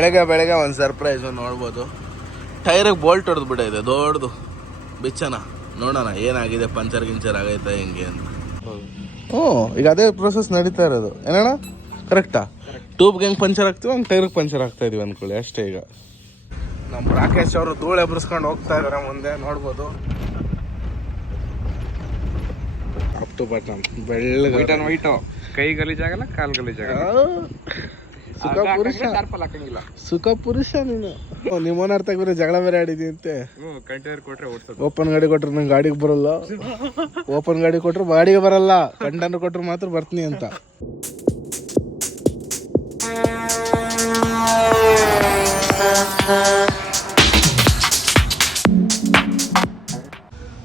ಬೆಳಗ್ಗೆ ಒಂದು ಸರ್ಪ್ರೈಸ್ ನೋಡ್ಬೋದು. ಟೈರಿಗೆ ಬೋಲ್ಟ್ ಹೊಡೆದು ಬಿಟ್ಟಿದೆ ದೊಡ್ಡದು ಬಿಚ್ಚನ. ನೋಡೋಣ ಏನಾಗಿದೆ, ಪಂಚರ್ ಗಿಂಚರ್ ಆಗೈತಾ ಹೆಂಗೆ ಅಂತ. ಹ್ಞೂ, ಈಗ ಅದೇ ಪ್ರೊಸೆಸ್ ನಡೀತಾ ಇರೋದು ಏನಣ್ಣ, ಕರೆಕ್ಟಾ? ಟ್ಯೂಬ್ಗೆ ಹೆಂಗೆ ಪಂಚರ್ ಆಗ್ತೀವಿ ಹಂಗೆ ಟೈರಿಗೆ ಪಂಚರ್ ಆಗ್ತಾ ಇದೀವಿ ಅಂದ್ಕೊಳ್ಳಿ ಅಷ್ಟೇ. ಈಗ ನಮ್ಮ ರಾಕೇಶ್ ಅವರು ಧೂಳು ಎಬ್ರಿಸ್ಕೊಂಡು ಹೋಗ್ತಾ ಇದಾರೆ ಮುಂದೆ ನೋಡ್ಬೋದು. ಅಪ್ ಟು ಬಟನ್ ಬೆಳ್ಳಗೆ ವೈಟು, ಕೈ ಗಲೀಜಾಗಲ್ಲ, ಕಾಲು ಗಲೀಜಾಗಲ್ಲ. ಸುಖ ಪುರುಷ ನೀನು. ನಿಮ್ಮ ಓನರ್ ತಗ್ರೆ ಜಗಳ ಬೇರೆ ಆಡಿದಂತೆ. ಕಂಟೈನರ್ ಕೊಟ್ರೆ ಓಡಿಸೋದು. ಓಪನ್ ಗಾಡಿ ಕೊಟ್ರೆ ನಂಗೆ ಗಾಡಿಗೆ ಬರಲ್ಲ, ಓಪನ್ ಗಾಡಿ ಕೊಟ್ರೆ ಗಾಡಿಗೆ ಬರಲ್ಲ, ಕಂಟೈನರ್ ಕೊಟ್ರೆ ಮಾತ್ರ ಬರ್ತೀನಿ ಅಂತ.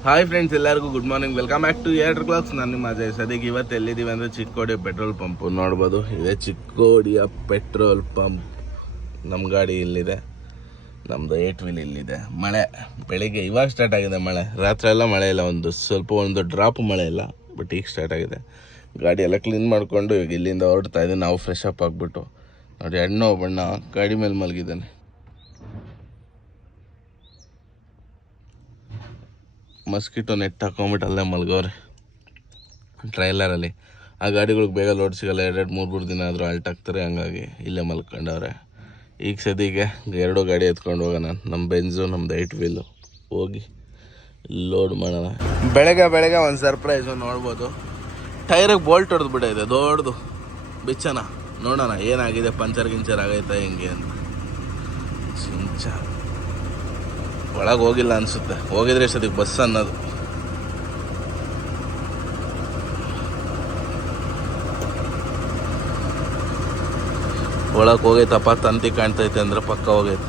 ಹಾಯ್ ಫ್ರೆಂಡ್ಸ್, ಎಲ್ಲರಿಗೂ good morning. Welcome back to air clocks. ನಾನು ನಿಮ್ಮ ಅಜಯ್. ಸದ್ಯಕ್ಕೆ ಇವತ್ತು ಎಲ್ಲಿದ್ದೀವಿ ಅಂದರೆ ಚಿಕ್ಕೋಡಿ ಪೆಟ್ರೋಲ್ ಪಂಪ್ ನೋಡ್ಬೋದು. ಇದೆ ಚಿಕ್ಕೋಡಿಯ ಪೆಟ್ರೋಲ್ ಪಂಪ್. ನಮ್ಮ ಗಾಡಿ ಇಲ್ಲಿದೆ, ನಮ್ಮದು 8 ವೀಲ್ ಇಲ್ಲಿದೆ. ಮಳೆ ಬೆಳಿಗ್ಗೆ ಇವಾಗ ಸ್ಟಾರ್ಟ್ ಆಗಿದೆ ಮಳೆ. ರಾತ್ರಿ ಎಲ್ಲ ಮಳೆ ಇಲ್ಲ, ಒಂದು ಡ್ರಾಪ್ ಮಳೆ ಇಲ್ಲ, ಬಟ್ ಈಗ ಸ್ಟಾರ್ಟ್ ಆಗಿದೆ. ಗಾಡಿ ಎಲ್ಲ ಕ್ಲೀನ್ ಮಾಡಿಕೊಂಡು ಈಗ ಇಲ್ಲಿಂದ ಹೊರಡ್ತಾ ಇದ್ದೀವಿ. ನಾವು ಫ್ರೆಶ್ ಅಪ್ ಆಗಿಬಿಟ್ಟು ನೋಡಿ, ಹೆಣ್ಣು ಬಣ್ಣ ಗಾಡಿ ಮೇಲೆ ಮಲಗಿದ್ದಾನೆ. ಮಸ್ಕಿಟೋ ನೆಟ್ ಹಾಕೊಂಬಿಟ್ಟು ಅಲ್ಲೇ ಮಲ್ಗವ್ರೆ ಟ್ರೈಲರಲ್ಲಿ. ಆ ಗಾಡಿಗಳಿಗೆ ಬೇಗ ಲೋಡ್ ಸಿಗಲ್ಲ, 2-3 ದಿನ ಆದರೂ ಆಲ್ಟ್ ಆಗ್ತಾರೆ, ಹಂಗಾಗಿ ಇಲ್ಲೇ ಮಲ್ಕೊಂಡವ್ರೆ. ಈಗ ಸದ್ಯಕ್ಕೆ 2 ಗಾಡಿ ಎತ್ಕೊಂಡು ಹೋಗೋಣ. ನಮ್ಮ ಬೆಂಜು, ನಮ್ಮದು 8 ವೀಲು, ಹೋಗಿ ಲೋಡ್ ಮಾಡೋಣ. ಬೆಳಗ್ಗೆ ಒಂದು ಸರ್ಪ್ರೈಸು ನೋಡ್ಬೋದು. ಟೈರಿಗೆ ಬೋಲ್ಟ್ ಹೊಡೆದು ಬಿಟ್ಟಿದೆ ದೊಡ್ಡದು ಬಿಚ್ಚನ. ನೋಡೋಣ ಏನಾಗಿದೆ, ಪಂಚರ್ ಗಿಂಚರ್ ಆಗೈತಾ ಹೆಂಗೆ ಅಂತ. ಒಳಗೆ ಹೋಗಿಲ್ಲ ಅನಿಸುತ್ತೆ, ಹೋಗಿದ್ರೆ ಸದ್ಯಕ್ಕೆ ಬಸ್ ಅನ್ನೋದು. ಒಳಗೆ ಹೋಗೈತಪ್ಪ, ತಂತಿ ಕಾಣ್ತೈತೆ ಅಂದ್ರೆ ಪಕ್ಕ ಹೋಗೈತೆ.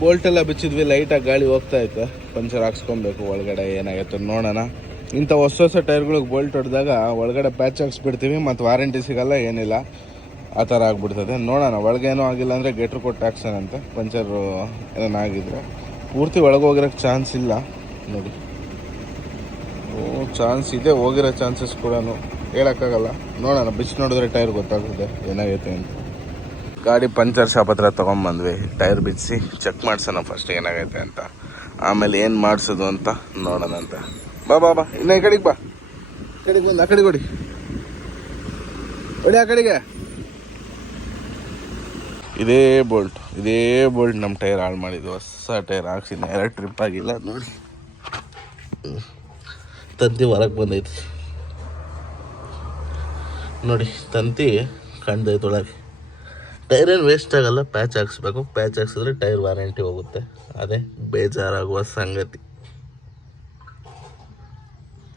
ಬೋಲ್ಟ್ ಎಲ್ಲ ಬಿಚ್ಚಿದ್ವಿ, ಲೈಟಾಗಿ ಗಾಳಿ ಹೋಗ್ತಾ ಐತೆ. ಪಂಚರ್ ಹಾಕ್ಸ್ಕೊಬೇಕು ಒಳಗಡೆ, ಏನಾಗೈತೆ ನೋಡೋಣ. ಇಂಥ ಹೊಸ ಟೈರ್ಗಳಿಗೆ ಬೋಲ್ಟ್ ಹೊಡೆದಾಗ ಒಳಗಡೆ ಪ್ಯಾಚ್ ಹಾಕ್ಸ್ಬಿಡ್ತೀವಿ, ಮತ್ತು ವಾರಂಟಿ ಸಿಗಲ್ಲ, ಏನಿಲ್ಲ, ಆ ಥರ ಆಗಿಬಿಡ್ತದೆ. ನೋಡೋಣ, ಒಳಗೇನೂ ಆಗಿಲ್ಲ ಅಂದರೆ ಗೆಟ್ರ್ ಕೊಟ್ಟು ಹಾಕ್ಸೋಣಂತೆ. ಪಂಚರು ಏನಾಗಿದ್ರೆ ಪೂರ್ತಿ ಒಳಗೆ ಹೋಗಿರೋಕ್ಕೆ ಚಾನ್ಸ್ ಇಲ್ಲ ನೋಡಿ. ಚಾನ್ಸ್ ಇದೆ, ಹೋಗಿರೋ ಚಾನ್ಸಸ್ ಕೂಡ ಹೇಳೋಕ್ಕಾಗಲ್ಲ. ನೋಡೋಣ, ಬಿಚ್ಚಿ ನೋಡಿದ್ರೆ ಟೈರ್ ಗೊತ್ತಾಗುತ್ತೆ ಏನಾಗೈತೆ ಅಂತ. ಗಾಡಿ ಪಂಚರ್ ಶಾಪ್ ಹತ್ರ ತೊಗೊಂಬಂದ್ವಿ. ಟೈರ್ ಬಿಡಿಸಿ ಚೆಕ್ ಮಾಡ್ಸೋಣ ಫಸ್ಟ್ ಏನಾಗೈತೆ ಅಂತ, ಆಮೇಲೆ ಏನು ಮಾಡಿಸೋದು ಅಂತ ನೋಡೋಣ ಅಂತ. ಬಾ ಇನ್ನು ಈ ಕಡೆಗೆ ಬಾ, ಕಡೆಗೆ ಬಂದು ಆ ಕಡೆಗೆ ಹೊಡಿ ಆ ಕಡೆಗೆ. ಇದೇ ಬೋಲ್ಟ್ ನಮ್ಮ ಟೈರ್ ಹಾಳು ಮಾಡಿದ್ದು. ಹೊಸ ಟೈರ್ ಹಾಕ್ಸಿದ್ನ, 2 ಟ್ರಿಪ್ ಆಗಿಲ್ಲ ನೋಡಿ. ತಂತಿ ಹೊರಗೆ ಬಂದೈತಿ ನೋಡಿ, ತಂತಿ ಕಾಣ್ದೈತೆ ಒಳಗೆ. ಟೈರ್ ಏನು ವೇಸ್ಟ್ ಆಗಲ್ಲ, ಪ್ಯಾಚ್ ಹಾಕ್ಸ್ಬೇಕು. ಪ್ಯಾಚ್ ಹಾಕ್ಸಿದ್ರೆ ಟೈರ್ ವಾರಂಟಿ ಹೋಗುತ್ತೆ, ಅದೇ ಬೇಜಾರಾಗುವ ಸಂಗತಿ.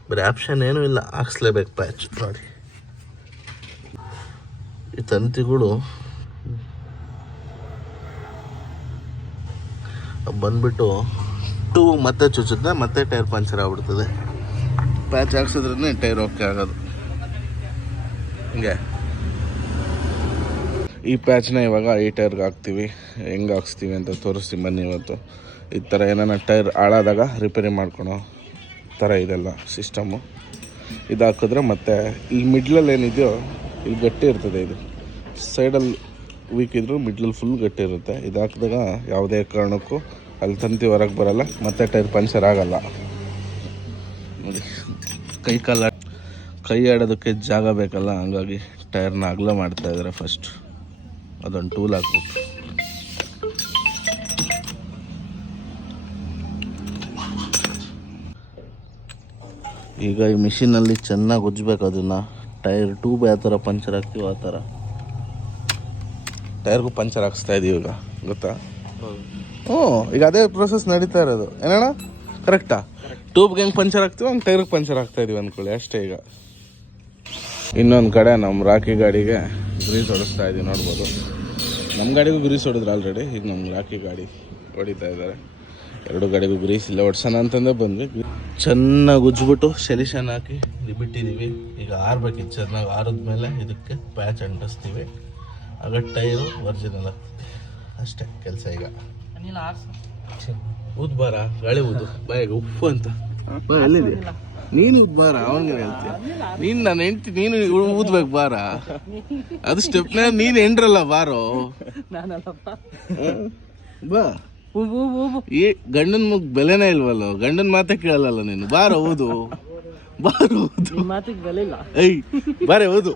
ಬರೀ ಆಪ್ಷನ್ ಏನೂ ಇಲ್ಲ, ಹಾಕ್ಸ್ಲೇಬೇಕು ಪ್ಯಾಚ್ ನೋಡಿ. ಈ ತಂತಿಗಳು ಬಂದ್ಬಿಟ್ಟು ಮತ್ತೆ ಚುಚ್ಚುತ್ತೆ, ಮತ್ತೆ ಟೈರ್ ಪಂಚರ್ ಆಗ್ಬಿಡ್ತದೆ. ಪ್ಯಾಚ್ ಹಾಕ್ಸಿದ್ರೇ ಟೈರ್ ಓಕೆ ಆಗೋದು. ಹಿಂಗೆ ಈ ಪ್ಯಾಚ್ನ ಇವಾಗ ಈ ಟೈರ್ಗೆ ಹಾಕ್ತೀವಿ. ಹೆಂಗೆ ಹಾಕ್ಸ್ತೀವಿ ಅಂತ ತೋರಿಸ್ತೀವಿ ಬನ್ನಿ ಇವತ್ತು. ಈ ಥರ ಏನಾರ ಟೈರ್ ಹಾಳಾದಾಗ ರಿಪೇರಿ ಮಾಡ್ಕೊಳೋ ಥರ ಇದೆಲ್ಲ ಸಿಸ್ಟಮು. ಇದು ಹಾಕಿದ್ರೆ ಮತ್ತೆ ಇಲ್ಲಿ ಮಿಡ್ಲಲ್ಲಿ ಏನಿದೆಯೋ ಇಲ್ಲಿ ಗಟ್ಟಿ ಇರ್ತದೆ. ಇದು ಸೈಡಲ್ಲಿ ವೀಕ್ ಇದ್ರೂ ಮಿಡ್ಲಲ್ಲಿ ಫುಲ್ ಗಟ್ಟಿ ಇರುತ್ತೆ. ಇದು ಹಾಕಿದಾಗ ಯಾವುದೇ ಕಾರಣಕ್ಕೂ ಅಲ್ಲಿ ತಂತಿ ಹೊರಗೆ ಬರಲ್ಲ, ಮತ್ತೆ ಟೈರ್ ಪಂಚರ್ ಆಗಲ್ಲ ನೋಡಿ. ಕೈ ಆಡೋದಕ್ಕೆ ಜಾಗ ಬೇಕಲ್ಲ, ಹಂಗಾಗಿ ಟೈರ್ನ ಅಗಲ ಮಾಡ್ತಾಯಿದ್ದಾರೆ. ಫಸ್ಟ್ ಅದೊಂದು ಟೂಲ್ ಹಾಕ್ಬಿಟ್ಟು ಈಗ ಈ ಮಿಷಿನಲ್ಲಿ ಚೆನ್ನಾಗಿ ಉಜ್ಬೇಕು ಅದನ್ನು. ಟೈರ್ ಟ್ಯೂಬ್ ಯಾವ ಥರ ಪಂಚರ್ ಹಾಕ್ತೀವಿ ಆ ಥರ ಟೈರ್ಗೂ ಪಂಚರ್ ಹಾಕ್ಸ್ತಾ ಇದೀವಿ ಈಗ, ಗೊತ್ತಾ? ಈಗ ಅದೇ ಪ್ರೊಸೆಸ್ ನಡೀತಾ ಇರೋದು ಏನಣ್ಣ, ಕರೆಕ್ಟಾ? ಟ್ಯೂಬ್ಗೆ ಹೆಂಗೆ ಪಂಚರ್ ಹಾಕ್ತೀವಿ ಹಂಗೆ ಟೈರ್ಗೆ ಪಂಚರ್ ಹಾಕ್ತಾ ಇದೀವಿ ಅಂದ್ಕೊಳ್ಳಿ ಅಷ್ಟೇ. ಈಗ ಇನ್ನೊಂದು ಕಡೆ ನಮ್ಮ ರಾಕಿ ಗಾಡಿಗೆ ಗ್ರೀಸ್ ಹೊಡಿಸ್ತಾ ಇದೀವಿ ನೋಡ್ಬೋದು. ನಮ್ಮ ಗಾಡಿಗೂ ಗ್ರೀಸ್ ಹೊಡಿದ್ರು ಆಲ್ರೆಡಿ, ಈಗ ನಮ್ಮ ರಾಕಿ ಗಾಡಿ ಹೊಡಿತಾ ಇದ್ದಾರೆ. 2 ಗಾಡಿಗೂ ಗ್ರೀಸ್ ಇಲ್ಲ, ಹೊಡ್ಸೋಣ ಅಂತಂದೇ ಬಂದ್ವಿ. ಚೆನ್ನಾಗಿ ಉಜ್ಬಿಟ್ಟು ಸೆಲಿಷನ್ ಹಾಕಿ ಬಿಟ್ಟಿದ್ದೀವಿ. ಈಗ ಆರ್ಬೇಕಿತ್ತು, ಚೆನ್ನಾಗಿ ಆರಿದ್ಮೇಲೆ ಇದಕ್ಕೆ ಪ್ಯಾಚ್ ಅಂಟಿಸ್ತೀವಿ. ಆಗ ಟೈರು ಒರಿಜಿನಲ್ ಆಗ್ತದೆ ಅಷ್ಟೇ ಕೆಲಸ. ಈಗ ಊದ್ ಬಾರ ಗಾಳಿ ಊದು ಬಾಯಿಗೆ ಉಪ್ಪು ಅಂತ ಬಾ ಎಲ್ಲಿದೆ ನೀನು ಊದ್ ಬಾರ ಅವನಿಗೆ ಹೇಳ್ತೀಯ ನೀನು ನನ್ನ ಹೆಂಡ್ತಿ ನೀನು ಊದ್ಬೇಕು ಬಾರ ಅದು ಸ್ಟೆಪ್ನ ನೀನು ಎಂಡ್ರಲ್ಲ ಬಾರೋ ಬಾ ಈ ಗಂಡನ ಮುಗ್ ಬೆಲೆನೇ ಇಲ್ವಲ್ಲ ಗಂಡನ ಮಾತೇ ಕೇಳಲ್ಲ ನೀನು ಬಾರ ಊದು ಬಾರ ಊದು ಏಯ್ ಬಾರೆ ಊದು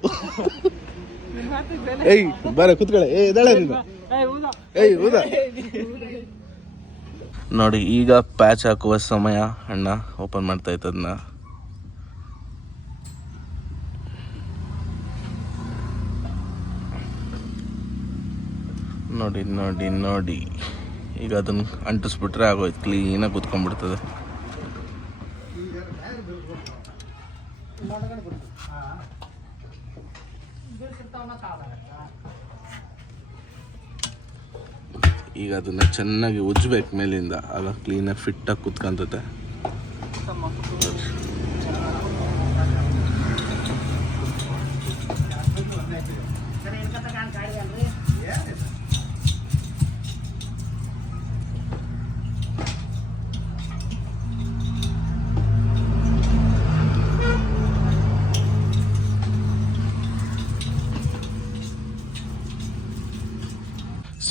ಏಯ್ ಬಾರ ಕುತ್ಕೊಳ್ಳೆ ಏ ಇದ್ದಾಳೆ ನೀನು ಏಯ್ ಊದ ನೋಡಿ ಈಗ ಪ್ಯಾಚ್ ಹಾಕುವ ಸಮಯ ಅಣ್ಣ ಓಪನ್ ಮಾಡ್ತಾ ಇತ್ತು ಅದನ್ನ ನೋಡಿ ನೋಡಿ ನೋಡಿ ಈಗ ಅದನ್ನ ಅಂಟಿಸ್ಬಿಟ್ರೆ ಆಗೋಯ್ತು ಕ್ಲೀನಾಗಿ ಕುತ್ಕೊಂಡ್ಬಿಡ್ತದೆ ಈಗ ಅದನ್ನ ಚೆನ್ನಾಗಿ ಉಜ್ಬೇಕು ಮೇಲಿಂದ ಆಗ ಕ್ಲೀನಾಗಿ ಫಿಟ್ಟಾಗಿ ಕುತ್ಕೊಂತತೆ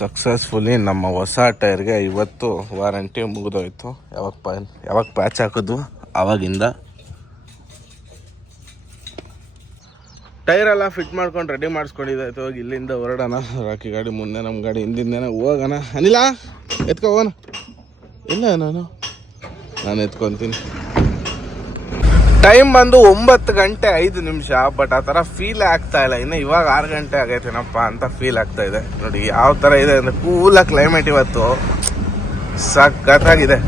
ಸಕ್ಸಸ್ಫುಲಿ ನಮ್ಮ ಹೊಸ ಟೈರ್ಗೆ ಇವತ್ತು ವಾರಂಟಿ ಮುಗಿದೋಯ್ತು. ಯಾವಾಗ ಪ್ಯಾಚ್ ಹಾಕಿದ್ವು ಆವಾಗಿಂದ ಟೈರೆಲ್ಲ ಫಿಟ್ ಮಾಡ್ಕೊಂಡು ರೆಡಿ ಮಾಡಿಸ್ಕೊಂಡಿದ್ದಾಯ್ತು. ಇವಾಗ ಇಲ್ಲಿಂದ ಹೊರಡೋಣ. ರಾಕಿ ಗಾಡಿ ಮುಂದೆ, ನಮ್ಮ ಗಾಡಿ ಹಿಂದಿಂದೇನೆ ಹೋಗೋಣ. ಅನಿಲ ಎತ್ಕೊ ಹೋಗೋಣ. ಇಲ್ಲ ನಾನು ಎತ್ಕೊತೀನಿ. ಟೈಮ್ ಬಂದು 9 ಗಂಟೆ 5 ನಿಮಿಷ. ಬಟ್ ಆ ಥರ ಫೀಲ್ ಆಗ್ತಾ ಇಲ್ಲ. ಇನ್ನು ಇವಾಗ 6 ಗಂಟೆ ಆಗೈತೇನಪ್ಪ ಅಂತ ಫೀಲ್ ಆಗ್ತಾ ಇದೆ. ನೋಡಿ ಯಾವ ಥರ ಇದೆ ಅಂದರೆ ಕೂಲಾಗಿ ಕ್ಲೈಮೇಟ್ ಇವತ್ತು ಸಖತ್ತಾಗಿದೆ.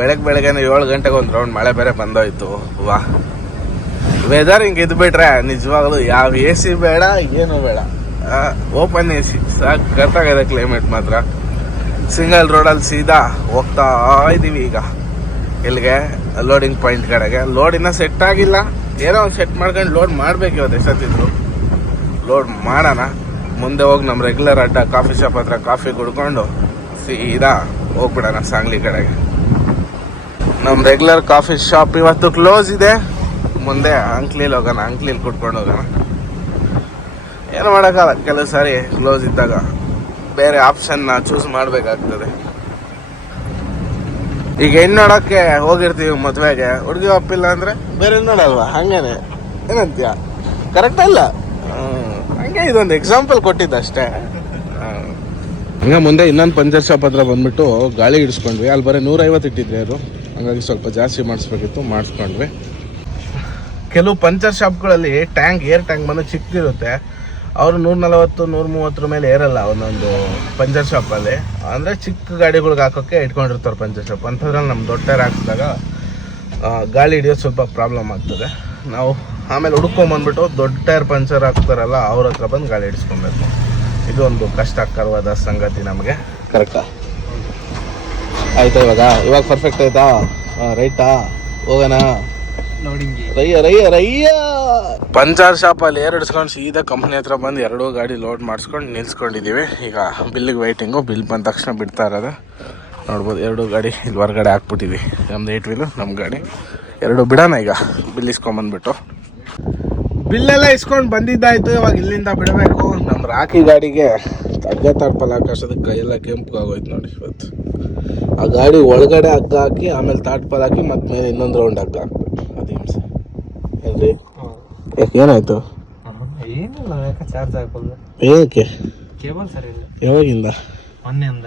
ಬೆಳಗ್ಗೆನೆ 7 ಗಂಟೆಗೆ ಒಂದು ರೌಂಡ್ ಮಳೆ ಬೇರೆ ಬಂದೋಯ್ತು. ವಾ, ವೆದರ್ ಹಿಂಗೆ ಇದ್ಬಿಟ್ರೆ ನಿಜವಾಗ್ಲೂ ಯಾವ ಎ ಸಿ ಬೇಡ, ಏನು ಬೇಡ, ಓಪನ್ ಎ ಸಿ. ಸಖತ್ತಾಗಿದೆ ಕ್ಲೈಮೇಟ್ ಮಾತ್ರ. ಸಿಂಗಲ್ ರೋಡಲ್ಲಿ ಸೀದಾ ಹೋಗ್ತಾ ಇದ್ದೀವಿ ಈಗ ಇಲ್ಲಿಗೆ, ಲೋಡಿಂಗ್ ಪಾಯಿಂಟ್ ಕಡೆಗೆ. ಲೋಡ್ ಇನ್ನೂ ಸೆಟ್ ಆಗಿಲ್ಲ. ಏನೋ ಒಂದು ಸೆಟ್ ಮಾಡ್ಕೊಂಡು ಲೋಡ್ ಮಾಡ್ಬೇಕು. ಇವತ್ತು ಎಷ್ಟೊತ್ತಿದ್ರು ಲೋಡ್ ಮಾಡೋಣ. ಮುಂದೆ ಹೋಗಿ ನಮ್ಮ ರೆಗ್ಯುಲರ್ ಅಡ್ಡ ಕಾಫಿ ಶಾಪ್ ಹತ್ರ ಕಾಫಿ ಕುಡ್ಕೊಂಡು ಸೀದಾ ಹೋಗ್ಬಿಡೋಣ ಸಾಂಗ್ಲಿ ಕಡೆಗೆ. ನಮ್ಮ ರೆಗ್ಯುಲರ್ ಕಾಫಿ ಶಾಪ್ ಇವತ್ತು ಕ್ಲೋಸ್ ಇದೆ. ಮುಂದೆ ಅಂಕ್ಲೀಲ್ ಹೋಗೋಣ, ಅಂಕ್ಲೀಲ್ ಕುಡ್ಕೊಂಡು ಹೋಗೋಣ. ಏನು ಮಾಡೋಕ್ಕಲ್ಲ, ಕೆಲವು ಸಾರಿ ಕ್ಲೋಸ್ ಇದ್ದಾಗ ಬೇರೆ ಆಪ್ಷನ್ನ ಚೂಸ್ ಮಾಡಬೇಕಾಗ್ತದೆ. ಈಗ ಹೆಣ್ಣು ನೋಡೋಕ್ಕೆ ಹೋಗಿರ್ತೀವಿ ಮದುವೆಗೆ, ಹುಡುಗಿ ಒಪ್ಪಿಲ್ಲ ಅಂದರೆ ಬೇರೆ ನೋಡಲ್ವಾ? ಹಂಗೇನೆ ಏನಂತೀಯ? ಕರೆಕ್ಟ್ ಅಲ್ಲ? ಹಂಗೆ ಇದೊಂದು ಎಕ್ಸಾಂಪಲ್ ಕೊಟ್ಟಿದ್ದಷ್ಟೇ. ಹಂಗೆ ಮುಂದೆ ಇನ್ನೊಂದು ಪಂಚರ್ ಶಾಪ್ ಹತ್ರ ಬಂದ್ಬಿಟ್ಟು ಗಾಳಿ ಇಡಿಸ್ಕೊಂಡ್ವಿ. ಅಲ್ಲಿ ಬರೀ 150 ಇಟ್ಟಿದ್ರಿ ಅವರು, ಹಂಗಾಗಿ ಸ್ವಲ್ಪ ಜಾಸ್ತಿ ಮಾಡಿಸ್ಬೇಕಿತ್ತು, ಮಾಡಿಸ್ಕೊಂಡ್ವಿ. ಕೆಲವು ಪಂಚರ್ ಶಾಪ್ಗಳಲ್ಲಿ ಟ್ಯಾಂಕ್, ಏರ್ ಟ್ಯಾಂಕ್ ಬಂದು ಚಿಕ್ಕದಿರುತ್ತೆ. ಅವರು 140, 130 ಮೇಲೆ ಏರಲ್ಲ ಒಂದೊಂದು ಪಂಚರ್ ಶಾಪಲ್ಲಿ. ಅಂದರೆ ಚಿಕ್ಕ ಗಾಡಿಗಳಿಗೆ ಹಾಕೋಕ್ಕೆ ಇಟ್ಕೊಂಡಿರ್ತಾರೆ ಪಂಚರ್ ಶಾಪ್. ಅಂಥದ್ರಲ್ಲಿ ನಮ್ಮ ದೊಡ್ಡ ಟೈರ್ ಹಾಕಿದಾಗ ಗಾಳಿ ಹಿಡಿಯೋದು ಸ್ವಲ್ಪ ಪ್ರಾಬ್ಲಮ್ ಆಗ್ತದೆ. ನಾವು ಆಮೇಲೆ ಹುಡ್ಕೊಂಬಂದ್ಬಿಟ್ಟು ದೊಡ್ಡ ಟೈರ್ ಪಂಚರ್ ಹಾಕ್ತಾರಲ್ಲ ಅವ್ರ ಹತ್ರ ಬಂದು ಗಾಳಿ ಹಿಡಿಸ್ಕೊಬೇಕು. ಇದು ಒಂದು ಕಷ್ಟಕರವಾದ ಸಂಗತಿ ನಮಗೆ. ಕರೆಕ್ಟಾ? ಆಯ್ತಾ? ಇವಾಗ ಪರ್ಫೆಕ್ಟ್ ಆಯ್ತಾ? ರೈಟಾ? ಹೋಗೋಣ. ರಯ್ಯ ಪಂಚರ್ ಶಾಪ್ ಅಲ್ಲಿ ಏರಿಡ್ಸ್ಕೊಂಡು ಸೀದಾ ಕಂಪ್ನಿ ಹತ್ರ ಬಂದು 2 ಗಾಡಿ ಲೋಡ್ ಮಾಡಿಸ್ಕೊಂಡು ನಿಲ್ಸ್ಕೊಂಡಿದ್ದೀವಿ. ಈಗ ಬಿಲ್ಲಿಗೆ ವೆಯ್ಟಿಂಗು. ಬಿಲ್ ಬಂದ ತಕ್ಷಣ ಬಿಡ್ತಾ ಇರೋದು ನೋಡ್ಬೋದು. 2 ಗಾಡಿ ಇಲ್ಲಿ ಹೊರಗಡೆ ಹಾಕ್ಬಿಟ್ಟಿವಿ. ನಮ್ದು 8 ವೀಲು, ನಮ್ಮ ಗಾಡಿ 2 ಬಿಡೋಣ. ಈಗ ಬಿಲ್ ಇಸ್ಕೊಂಬಂದ್ಬಿಟ್ಟು ಬಿಲ್ಲೆಲ್ಲ ಇಸ್ಕೊಂಡು ಬಂದಿದ್ದಾಯ್ತು. ಇವಾಗ ಇಲ್ಲಿಂದ ಬಿಡಬೇಕು. ನಮ್ಮ ರಾಕಿ ಗಾಡಿಗೆ ಹಗ್ಗ ತಾಡ್ಪಲ್ ಹಾಕೋದಕ್ಕೆ ಕೈಯೆಲ್ಲ ಕೆಂಪಗಾಗೋಯ್ತು ನೋಡಿ ಇವತ್ತು. ಆ ಗಾಡಿ ಒಳಗಡೆ ಹಗ್ಗ ಹಾಕಿ ಆಮೇಲೆ ತಾಟ್ಪಲ್ ಹಾಕಿ ಮತ್ತೆ ಮೇಲೆ ಇನ್ನೊಂದು ರೌಂಡ್ ಹಗ್ಗ ಹಾಕ್ಬೇಕು. ಅದು ಹಿಂಸೆ ಏನ್ರಿ? ಏನಾಯ್ತು? ಏನಿಲ್ಲ, ಚಾರ್ಜ್ ಹಾಕೋದು. ಏನಕ್ಕೆ? ಕೇಬಲ್ ಸರಿ ಇಲ್ಲ. ಯಾವಾಗಿಂದ? ಮೊನ್ನೆಯಿಂದ.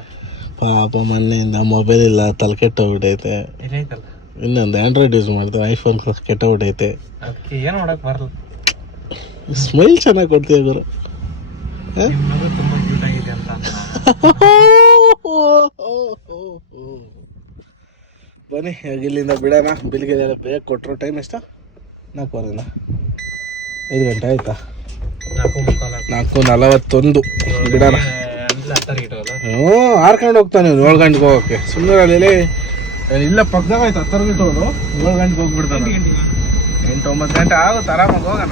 ಪಾಪ ಮೊನ್ನೆಯಿಂದ ಮೊಬೈಲ್ ಇಲ್ಲ, ತಲೆ ಕೆಟ್ಟೋಗ್ಬಿಟ್ಟೈತೆ. ಇಲ್ಲೈತಲ್ಲ, ಇನ್ನೊಂದು ಆಂಡ್ರಾಯ್ಡ್ ಯೂಸ್ ಮಾಡ್ತೇವೆ, ಐಫೋನ್ ಕೆಟ್ಟೋಗ್ಬಿಟ್ಟೈತೆ. ಅದಕ್ಕೆ ಏನು ಮಾಡಕ್ ಬರಲ್ಲ. ಸ್ಮೈಲ್ ಚೆನ್ನಾಗಿ ಕೊಡ್ತೀಯ ಗುರು. ತುಂಬಾ ಕ್ಯೂಟ್ ಆಗಿದೆ ಅಂತ. ಬನ್ನಿ ಇಲ್ಲಿಂದ ಬಿಡೋಣ. ಬಿಲ್ಗೆ ಬೇಗ ಕೊಟ್ಟರು. ಟೈಮ್ ಎಷ್ಟ? 4:15. 5 ಗಂಟೆ ಆಯ್ತಾ? 4:41 ಬಿಡೋಣ. ಹಾರ್ಕೊಂಡು ಹೋಗ್ತಾನೆ 7 ಗಂಟೆಗೆ ಹೋಗೋಕ್ಕೆ. ಸುಮ್ಮನೆ ಅಲ್ಲಿ ಇಲ್ಲ ಪಕ್ಕದಾಗ ಆಯ್ತು 10 ಗಂಟೆ ಹೋಗೋದು. 7 ಗಂಟೆಗೆ ಹೋಗ್ಬಿಡ್ತಾನೆ. 8-9 ಗಂಟೆ ಆಗುತ್ತೆ, ಆರಾಮಾಗಿ ಹೋಗೋಣ.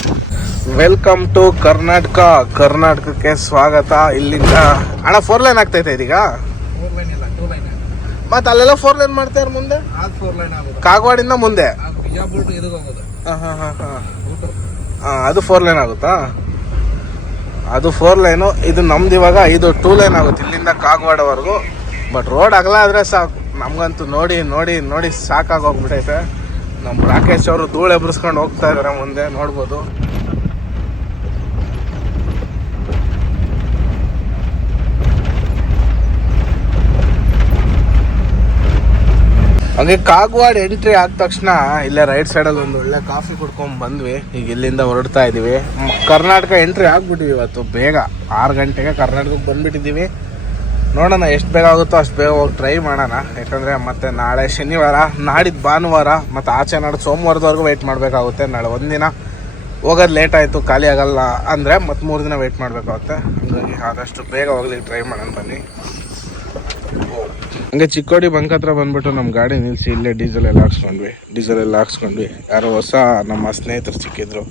Welcome to Karnataka. ಕರ್ನಾಟಕಕ್ಕೆ ಸ್ವಾಗತ. ಇಲ್ಲಿಂದ ಅಣ್ಣ 4 ಲೈನ್ ಆಗ್ತೈತೆ ಇದೀಗ. ಮತ್ತೆ ಅಲ್ಲೆಲ್ಲ 4 ಲೈನ್ ಮಾಡ್ತಾರೆ ಮುಂದೆ, ಅದು 4 ಲೈನ್ ಆಗೋದು. ಕಾಗವಾಡಿಂದ ಮುಂದೆ ಬಿಜಾಪುರ ಟು ಇದಕ್ಕೆ ಹೋಗೋದು. ಅದು 4 ಲೈನ್ ಆಗುತ್ತಾ? ಅದು 4 ಲೈನು. ಇದು ನಮ್ದು ಇವಾಗ ಇದು 2 ಲೈನ್ ಆಗುತ್ತೆ ಇಲ್ಲಿಂದ ಕಾಗವಾಡವರೆಗೂ. ಬಟ್ ರೋಡ್ ಅಗಲ ಆದರೆ ಸಾಕು. ನಮ್ಗಂತೂ ನೋಡಿ ನೋಡಿ ನೋಡಿ ಸಾಕಾಗೋಗ್ಬಿಟ್ಟೈತೆ. ನಮ್ಮ ರಾಕೇಶ್ ಅವರು ಧೂಳು ಎಬ್ರಿಸ್ಕೊಂಡು ಹೋಗ್ತಾ ಇದಾರೆ ಮುಂದೆ, ನೋಡ್ಬೋದು. ಹಂಗೆ ಕಾಗವಾಡ ಎಂಟ್ರಿ ಆದ ತಕ್ಷಣ ಇಲ್ಲೇ ರೈಟ್ ಸೈಡಲ್ಲಿ ಒಂದು ಒಳ್ಳೆ ಕಾಫಿ ಕುಡ್ಕೊಂಡ್ ಬಂದ್ವಿ. ಈಗ ಇಲ್ಲಿಂದ ಹೊರಡ್ತಾ ಇದೀವಿ. ಕರ್ನಾಟಕ ಎಂಟ್ರಿ ಆಗ್ಬಿಟ್ಟಿವಿ ಇವತ್ತು ಬೇಗ. 6 ಗಂಟೆಗೆ ಕರ್ನಾಟಕಕ್ಕೆ ಬಂದ್ಬಿಟ್ಟಿದ್ದೀವಿ. ನೋಡೋಣ ಎಷ್ಟು ಬೇಗ ಆಗುತ್ತೋ ಅಷ್ಟು ಬೇಗ ಹೋಗಿ ಟ್ರೈ ಮಾಡೋಣ. ಯಾಕಂದರೆ ಮತ್ತೆ ನಾಳೆ ಶನಿವಾರ, ನಾಡಿದ್ದು ಭಾನುವಾರ, ಮತ್ತು ಆಚೆ ನಾಡು ಸೋಮವಾರದವರೆಗೂ ವೆಯ್ಟ್ ಮಾಡಬೇಕಾಗುತ್ತೆ. ನಾಳೆ ಒಂದಿನ ಹೋಗೋದು ಲೇಟ್ ಆಯಿತು, ಖಾಲಿ ಆಗಲ್ಲ ಅಂದರೆ ಮತ್ತೆ 3 ದಿನ ವೆಯ್ಟ್ ಮಾಡಬೇಕಾಗುತ್ತೆ. ಹಾಗಾಗಿ ಆದಷ್ಟು ಬೇಗ ಹೋಗ್ಲಿಕ್ಕೆ ಟ್ರೈ ಮಾಡೋಣ ಬನ್ನಿ. ಹಂಗೆ ಚಿಕ್ಕೋಡಿ ಬಂಕ್ ಹತ್ರ ಬಂದ್ಬಿಟ್ಟು ನಮ್ಮ ಗಾಡಿ ನಿಲ್ಲಿಸಿ ಇಲ್ಲೇ ಡೀಸೆಲ್ ಎಲ್ಲ ಹಾಕ್ಸ್ಕೊಂಡ್ವಿ. ಯಾರೋ ಹೊಸ ನಮ್ಮ ಸ್ನೇಹಿತರು ಸಿಕ್ಕಿದ್ರು,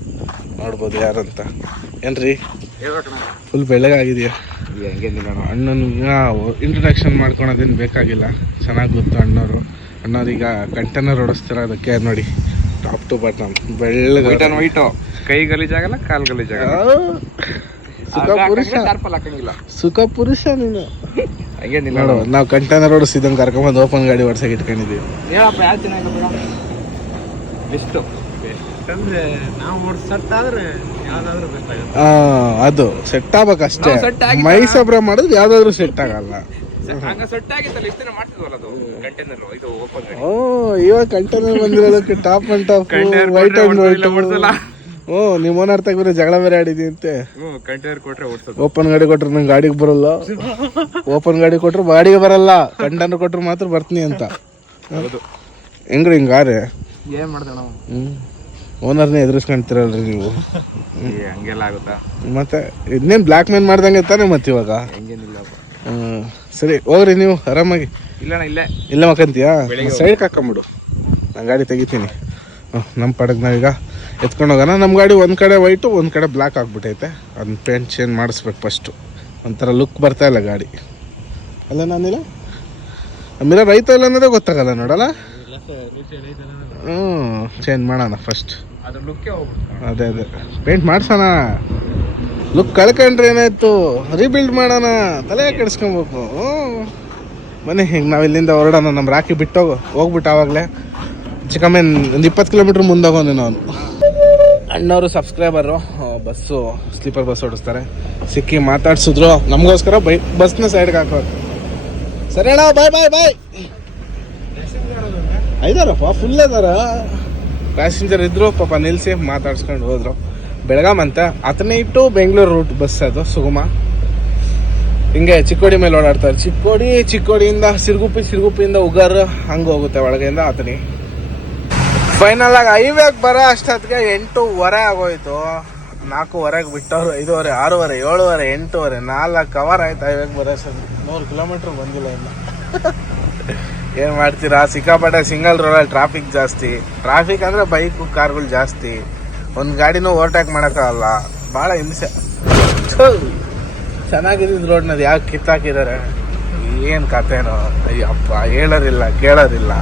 ನೋಡ್ಬೋದು ಯಾರಂತ. ಏನ್ರಿ ಫುಲ್ ಬೆಳಗಾಗಿದೆಯಾ? ಅಣ್ಣನಿಗೆ ಇಂಟ್ರಡಕ್ಷನ್ ಮಾಡ್ಕೊಳೋದೇನು ಬೇಕಾಗಿಲ್ಲ, ಚೆನ್ನಾಗಿ ಗೊತ್ತು ಅಣ್ಣವ್ರೀಗ ಕಂಟೈನರ್ ಓಡಿಸ್ತಿರೋದಕ್ಕೆ ನೋಡಿ, ಟಾಪ್ ಟು ಬಾಟಮ್ ಬೆಳ್ಳಗೆ ವೈಟು, ಕೈ ಗಲೀಜಾಗಲ್ಲ, ಕಾಲು ಗಲೀಜಾಗಲ್ಲ. ಸುಖ ಪುರುಷ ನೀನು. ನೋಡು, ನಾವು ಕಂಟೈನರ್ ಓಡಿಸಿದಂಗೆ ಕರ್ಕೊಂಬಂದು ಓಪನ್ ಗಾಡಿ ಓಡಿಸಕ್ಕೆ ಇಟ್ಕೊಂಡಿದ್ದೀವಿ. ಹೇಳಪ್ಪ ಯಾವ ಚೆನ್ನಾಗಿ ಬೆಸ್ಟು ಅಂದ್ರೆ ನಾವು ಸೆಟ್ ಆದ್ರೆ ಯಾವ್ದಾದ್ರು ಬೆಸ್ಟ್ ಆಗುತ್ತೆ. ಅದು ಸೆಟ್ ಆಗ್ಬೇಕಷ್ಟೇ. ಮೈ ಸಬ್ರ ಮಾಡೋದು ಯಾವ್ದಾದ್ರು ಸೆಟ್ ಆಗಲ್ಲ. ಇವಾಗ ಕಂಟೈನರ್ ಬಂದಿರೋದಕ್ಕೆ top and top white and white. ನಿಮ್ಮ ಓನರ್ ತೆಗ್ದ್ರೆ ಜಗಳ ಬೇರೆ ಆಡಿದಂತೆ. ಓಪನ್ ಗಾಡಿ ಕೊಟ್ರೆ ನಂಗೆ ಗಾಡಿಗೆ ಬರಲ್ಲ, ಓಪನ್ ಗಾಡಿ ಕೊಟ್ರೆ ಬಾಡಿಗೆ ಬರಲ್ಲ, ಕಂಟೈನರ್ ಕೊಟ್ರೆ ಮಾತ್ರ ಬರ್ತೀನಿ ಅಂತ. ಹೆಂಗ್ರಿ ಹಿಂಗಾರೆ ಏನ್ ಮಾಡ್ದೇಣ? ಓನರ್ನೇ ಎದುರಿಸ್ಕೊಂತೀರಲ್ರಿ ನೀವು. ಹಂಗೆಲ್ಲ ಆಗುತ್ತಾ? ಮತ್ತೆ ಇನ್ನೇನು ಬ್ಲ್ಯಾಕ್ ಮೇಲ್ ಮಾಡ್ದಂಗೆ ತಾನೆ ಮತ್ತೆ ಇವಾಗ. ಸರಿ ಹೋಗ್ರಿ ನೀವು ಆರಾಮಾಗಿ. ಇಲ್ಲ ಮಕ್ಕಂತೀಯಾ? ಸೈಡ್ ಹಾಕೊಂಬಿಡು, ನಾನು ಗಾಡಿ ತೆಗಿತೀನಿ. ನಮ್ಮ ಪಡಗ್ ನಾವೀಗ ಎತ್ಕೊಂಡು ಹೋಗೋಣ. ನಮ್ಮ ಗಾಡಿ ಒಂದು ಕಡೆ ವೈಟು, ಒಂದು ಕಡೆ ಬ್ಲ್ಯಾಕ್ ಆಗಿಬಿಟ್ಟೈತೆ. ಅದನ್ನ ಪೇಂಟ್ ಚೇಂಜ್ ಮಾಡಿಸ್ಬೇಕು ಫಸ್ಟು. ಒಂಥರ ಲುಕ್ ಬರ್ತಾ ಇಲ್ಲ ಗಾಡಿ. ಅಲ್ಲ ನಾನಿಲ್ಲ ಆಮೇಲೆ ರೈತ ಇಲ್ಲ ಅನ್ನೋದೇ ಗೊತ್ತಾಗಲ್ಲ ನೋಡಲ್ಲ. ಚೇಂಜ್ ಮಾಡೋಣ ಫಸ್ಟ್. ಅದೇ ಪೇಂಟ್ ಮಾಡ್ಸೋಣ. ಲುಕ್ ಕಳ್ಕೊಂಡ್ರೆ ಏನಾಯ್ತು, ರೀಬಿಲ್ಡ್ ಮಾಡೋಣ, ತಲೆ ಕೆಡಿಸ್ಕೊಬೇಕು. ಬನ್ನಿ ಈಗ ನಾವು ಇಲ್ಲಿಂದ ಹೊರಡೋಣ. ನಮ್ಮ ರಾಕಿ ಹೋಗ್ಬಿಟ್ಟು ಆವಾಗಲೇ ಚಿಕ್ಕಮ್ಮೆ ಒಂದು 20 ಕಿಲೋಮೀಟ್ರ್ ಮುಂದೆ ಹೋಗೋನು ಅವನು. ಅಣ್ಣವರು ಸಬ್ಸ್ಕ್ರೈಬರು ಬಸ್ಸು ಸ್ಲೀಪರ್ ಬಸ್ ಓಡಿಸ್ತಾರೆ. ಸಿಕ್ಕಿ ಮಾತಾಡ್ಸಿದ್ರು ನಮಗೋಸ್ಕರ ಬಸ್ನ ಸೈಡ್ಗೆ ಹಾಕೋರು. ಸರಿ ಅಣ್ಣ, ಬಾಯ್. ಐದಾರಪ್ಪ ಫುಲ್ ಇದಾರ. ಪ್ಯಾಸೆಂಜರ್ ಇದ್ರು ಪಾಪ, ನಿಲ್ಲಿಸಿ ಮಾತಾಡ್ಸ್ಕೊಂಡು ಹೋದ್ರು. ಬೆಳಗಾಂ ಅಂತ 15 ಟು ಬೆಂಗಳೂರು ರೂಟ್ ಬಸ್ ಅದು, ಸುಗಮ. ಹಿಂಗೆ ಚಿಕ್ಕೋಡಿ ಮೇಲೆ ಓಡಾಡ್ತಾರೆ. ಚಿಕ್ಕೋಡಿಯಿಂದ ಸಿರುಗುಪ್ಪಿಯಿಂದ ಉಗಾರ್ ಹಂಗೆ ಹೋಗುತ್ತೆ ಒಳಗೆಯಿಂದ ಆತನಿ. ಫೈನಲ್ ಆಗಿ ಹೈವೇಗೆ ಬರೋ ಅಷ್ಟೊತ್ತಿಗೆ 8:15 ಆಗೋಯ್ತು. 4:15 ಬಿಟ್ಟವ್ರು. 5:30, 6:30, 7:30, 8:30, 4 ಅವರ್ ಆಯ್ತು ಹೈವೇಗೆ ಬರೋ ಅಷ್ಟೊತ್ತಿಗೆ. 100 ಕಿಲೋಮೀಟ್ರ್ ಬಂದಿಲ್ಲ ಇನ್ನು. ಏನು ಮಾಡ್ತೀರಾ, ಸಿಕ್ಕಾಪಟ್ಟೆ ಸಿಂಗಲ್ ರೋಡಲ್ಲಿ ಟ್ರಾಫಿಕ್ ಜಾಸ್ತಿ. ಟ್ರಾಫಿಕ್ ಅಂದರೆ ಬೈಕು ಕಾರ್ಗಳು ಜಾಸ್ತಿ. ಒಂದು ಗಾಡಿನೂ ಓವರ್ಟೇಕ್ ಮಾಡೋಕ್ಕಾಗಲ್ಲ, ಭಾಳ ಹಿಂಸೆ. ಚೆನ್ನಾಗಿದ್ದ ರೋಡ್ನದು ಯಾಕೆ ಕಿತ್ತಾಕಿದ್ದಾರೆ, ಏನು ಕಥೆನೋ ಅಯ್ಯಪ್ಪ. ಹೇಳೋದಿಲ್ಲ ಕೇಳೋದಿಲ್ಲ,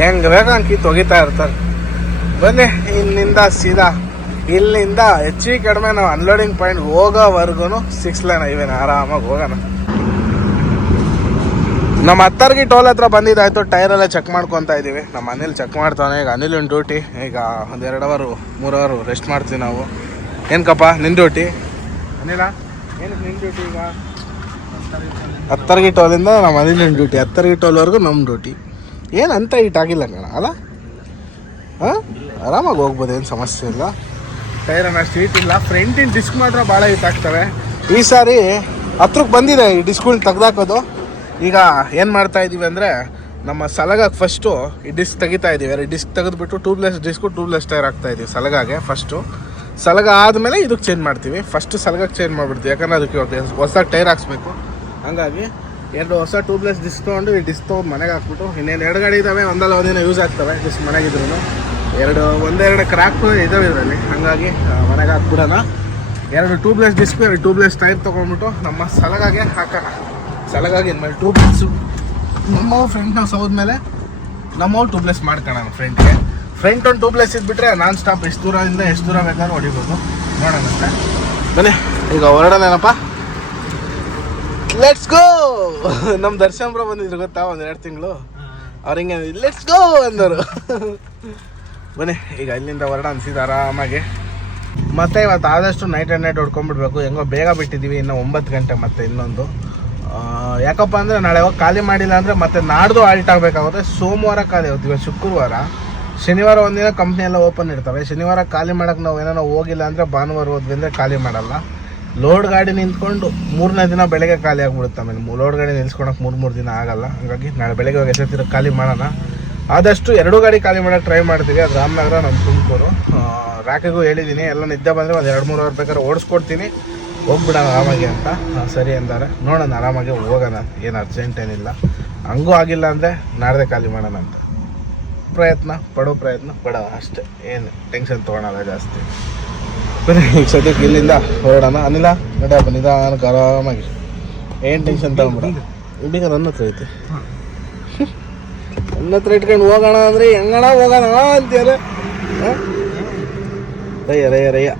ಹೆಂಗೆ ಬೇಗ ಹಂಗೆ ಕಿತ್ತು ಒಗಿತಾ ಇರ್ತಾರೆ. ಬನ್ನಿ ಇಲ್ಲಿಂದ ಸೀದಾ, ಇಲ್ಲಿಂದ ಹೆಚ್ಚು ಕಡಿಮೆ ನಾವು ಅನ್ಲೋಡಿಂಗ್ ಪಾಯಿಂಟ್ ಹೋಗೋವರೆಗೂ 6 ಲೈನ್ ಹೈವೇನ ಆರಾಮಾಗಿ ಹೋಗೋಣ. ನಮ್ಮ ಹತ್ತರ್ಗಿ ಟೋಲ್ ಹತ್ರ ಬಂದಿದ್ದಾಯ್ತು. ಟೈರೆಲ್ಲ ಚೆಕ್ ಮಾಡ್ಕೊತಾ ಇದ್ದೀವಿ. ನಮ್ಮ ಅನಿಲ್ ಚೆಕ್ ಮಾಡ್ತಾನೆ. ಈಗ ಅನಿಲ್ ಒಂದು ಡ್ಯೂಟಿ. ಈಗ ಒಂದು 2 ಅವರ್ 3 ಅವರ್ ರೆಸ್ಟ್ ಮಾಡ್ತೀವಿ ನಾವು. ಏನಕ್ಕಪ್ಪ ನಿನ್ನ ಡ್ಯೂಟಿ? ಅನಿಲ ಏನಕ್ಕೆ ನಿನ್ನ ಡ್ಯೂಟಿ? ಈಗ ಹತ್ತರ್ಗಿ ಟೋಲಿಂದ ನಮ್ಮ ಅನಿಲಿನ ಡ್ಯೂಟಿ. ಹತ್ತರ್ಗಿ ಟೋಲ್ವರೆಗೂ ನಮ್ಮ ಡ್ಯೂಟಿ. ಏನಂತ ಆಗಿಲ್ಲ ಕಣ ಅಲ್ಲ. ಆರಾಮಾಗಿ ಹೋಗ್ಬೋದು, ಏನು ಸಮಸ್ಯೆ ಇಲ್ಲ. ಟೈರನ್ನ ಸ್ಟ್ರೀಟ್ ಇಲ್ಲ. ಫ್ರಂಟಿನ ಡಿಸ್ಕ್ ಮಾತ್ರ ಭಾಳ ಆಗ್ತವೆ. ಈ ಸಾರಿ ಹತ್ರಕ್ಕೆ ಬಂದಿದೆ ಈ ಡಿಸ್ಕ್ಗಳನ್ನ ತೆಗ್ದಾಕೋದು. ಈಗ ಏನು ಮಾಡ್ತಾ ಇದ್ದೀವಿ ಅಂದರೆ, ನಮ್ಮ ಸಲಗಾಗೆ ಫಸ್ಟು ಈ ಡಿಸ್ಕ್ ತೆಗಿತಾ ಇದ್ದೀವಿ. ಡಿಸ್ಕ್ ತೆಗೆದುಬಿಟ್ಟು ಟ್ಯೂಬ್ಲೆಸ್ ಟೈರ್ ಹಾಕ್ತಾ ಇದ್ದೀವಿ ಸಲಗಾಗೆ. ಫಸ್ಟು ಸಲಗ ಆದಮೇಲೆ ಇದಕ್ಕೆ ಚೇಂಜ್ ಮಾಡ್ತೀವಿ. ಫಸ್ಟು ಸಲಗಕ್ಕೆ ಚೇಂಜ್ ಮಾಡಿಬಿಡ್ತೀವಿ, ಯಾಕಂದರೆ ಅದಕ್ಕೆ ಇವಾಗ ಹೊಸ ಟೈರ್ ಹಾಕ್ಸ್ಬೇಕು. ಹಂಗಾಗಿ 2 ಹೊಸ ಟ್ಯೂಬ್ಲೆಸ್ ಡಿಸ್ಕ್ ತೊಗೊಂಡು ಈ ಡಿಸ್ಕ್ ತೊಗೊಂಡು ಮನೆಗೆ ಹಾಕ್ಬಿಟ್ಟು, ಇನ್ನೇನು 2 ಗಾಡಿ ಇದ್ದಾವೆ, ಒಂದಿನ ಯೂಸ್ ಆಗ್ತವೆ ಡಿಸ್ಕ್ ಮನೆಗಿದ್ರು. ಒಂದೆರಡು ಕ್ರ್ಯಾಕ್ ಇದ್ದಾವೆ ಇದರಲ್ಲಿ. ಹಾಗಾಗಿ ಮನೆಗೆ ಹಾಕ್ಬಿಡೋಣ. 2 ಟ್ಯೂಬ್ಲೆಸ್ ಡಿಸ್ಕ್, 2 ಟ್ಯೂಬ್ಲೆಸ್ ಟೈರ್ ತೊಗೊಂಡ್ಬಿಟ್ಟು ನಮ್ಮ ಸಲಗಾಗೆ ಹಾಕೋಣ. ಸಲಗಾಗಿ ಇನ್ಮೇಲೆ ನಮ್ಮ ಫ್ರಂಟ್ ನಾವು ಸೌದ ಮೇಲೆ ನಮ್ಮ ಟೂಬ್ಲೆಸ್ ಮಾಡ್ಕೊಳ್ಳೋಣ ಫ್ರಂಟ್ಗೆ. ಫ್ರಂಟ್ ಒಂದು ಟೂಬ್ಲೆಸ್ ಇದ್ಬಿಟ್ರೆ ನಾನ್ ಸ್ಟಾಪ್ ಎಷ್ಟು ದೂರದಿಂದ ಎಷ್ಟು ದೂರ ಬೇಕಾದ್ರೂ ಹೊಡಿಬೋದು. ನೋಡೋಣ ಅಷ್ಟೇ. ಬನ್ನಿ ಈಗ ಹೊರಡೋಣೇನಪ್ಪ. Let's go. ನಮ್ಮ ದರ್ಶನ್ ಬ್ರೋ ಬಂದಿದ್ರು ಗೊತ್ತಾ, 1-2 ತಿಂಗಳು. ಅವ್ರು ಹಿಂಗೆ ಲೆಟ್ಸ್ ಗೋ ಅಂದರು. ಬನ್ನಿ ಈಗ ಇಲ್ಲಿಂದ ಹೊರಡ ಅನ್ಸಿದ್ದು ಆರಾಮಾಗಿ. ಮತ್ತೆ ಇವತ್ತು ಆದಷ್ಟು ನೈಟ್ ಹೊಡ್ಕೊಂಡ್ಬಿಡ್ಬೇಕು. ಹೆಂಗೋ ಬೇಗ ಬಿಟ್ಟಿದ್ದೀವಿ, ಇನ್ನು 9 ಗಂಟೆ. ಮತ್ತೆ ಇನ್ನೊಂದು ಯಾಕಪ್ಪ ಅಂದರೆ ನಾಳೆ ಹೋಗಿ ಖಾಲಿ ಮಾಡಿಲ್ಲ ಅಂದರೆ ಮತ್ತೆ ನಾಡ್ದು ಆಲ್ಟ್ ಆಗಬೇಕಾಗುತ್ತೆ. ಸೋಮವಾರ ಖಾಲಿ ಹೋಗ್ತೀವಿ, ಇವತ್ತು ಶುಕ್ರವಾರ. ಶನಿವಾರ ಒಂದಿನ ಕಂಪ್ನಿ ಎಲ್ಲ ಓಪನ್ ಇರ್ತವೆ. ಶನಿವಾರ ಖಾಲಿ ಮಾಡೋಕ್ಕೆ ನಾವು ಏನೋ ಹೋಗಿಲ್ಲ ಅಂದರೆ ಭಾನುವಾರ ಹೋದ್ವಿ ಅಂದರೆ ಖಾಲಿ ಮಾಡಲ್ಲ. ಲೋಡ್ ಗಾಡಿ ನಿಂತ್ಕೊಂಡು 3ನೇ ದಿನ ಬೆಳಗ್ಗೆ ಖಾಲಿ ಆಗಿಬಿಡುತ್ತೆ. ಆಮೇಲೆ ಲೋಡ್ ಗಾಡಿ ನಿಲ್ಸ್ಕೊಳಕ್ಕೆ 3 ದಿನ ಆಗಲ್ಲ. ಹಂಗಾಗಿ ನಾಳೆ ಬೆಳಗ್ಗೆ ಹೋಗಿ ಎಷ್ಟೊತ್ತಿರ ಖಾಲಿ ಮಾಡೋಣ. ಆದಷ್ಟು 2 ಗಾಡಿ ಖಾಲಿ ಮಾಡೋಕ್ಕೆ ಟ್ರೈ ಮಾಡ್ತೀವಿ. ಅದು ರಾಮನಗರ, ನಮ್ಮ ತುಮಕೂರು. ರಾಕಿಗೂ ಹೇಳಿದ್ದೀನಿ, ಎಲ್ಲ ನಿದ್ದೆ ಬಂದರೆ ಒಂದು 2-3 ಅವರ್ ಬೇಕಾದ್ರೆ ಓಡಿಸ್ಕೊಡ್ತೀನಿ, ಹೋಗ್ಬಿಡೋಣ ಆರಾಮಾಗಿ ಅಂತ. ಸರಿ ಅಂತಾರೆ. ನೋಡೋಣ, ಆರಾಮಾಗಿ ಹೋಗೋಣ, ಏನು ಅರ್ಜೆಂಟ್ ಏನಿಲ್ಲ. ಹಂಗೂ ಆಗಿಲ್ಲ ಅಂದರೆ ನಾಡ್ದೆ ಖಾಲಿ ಮಾಡೋಣ ಅಂತ ಪ್ರಯತ್ನ ಪಡೋ ಅಷ್ಟೇ. ಏನು ಟೆನ್ಷನ್ ತೊಗೊಳಲ್ಲ ಜಾಸ್ತಿ. ಬನ್ನಿ ಈಗ ಸದ್ಯಕ್ಕೆ ಇಲ್ಲಿಂದ ಹೊರಡೋಣ. ಅನಿಲ ನಡಪ್ಪ, ನಿಧಾನಕ್ಕೆ ಆರಾಮಾಗಿ, ಏನು ಟೆನ್ಷನ್ ತಗೊಂಬಿಡ. ಬೀಗ ನನ್ನ ಹತ್ರ ಐತೆ, ನನ್ನ ಹತ್ರ ಇಟ್ಕೊಂಡು ಹೋಗೋಣ ಅಂದರೆ ಹೆಂಗಣ ಹೋಗೋಣ ಅಂತೀರ. ರಯ್ಯ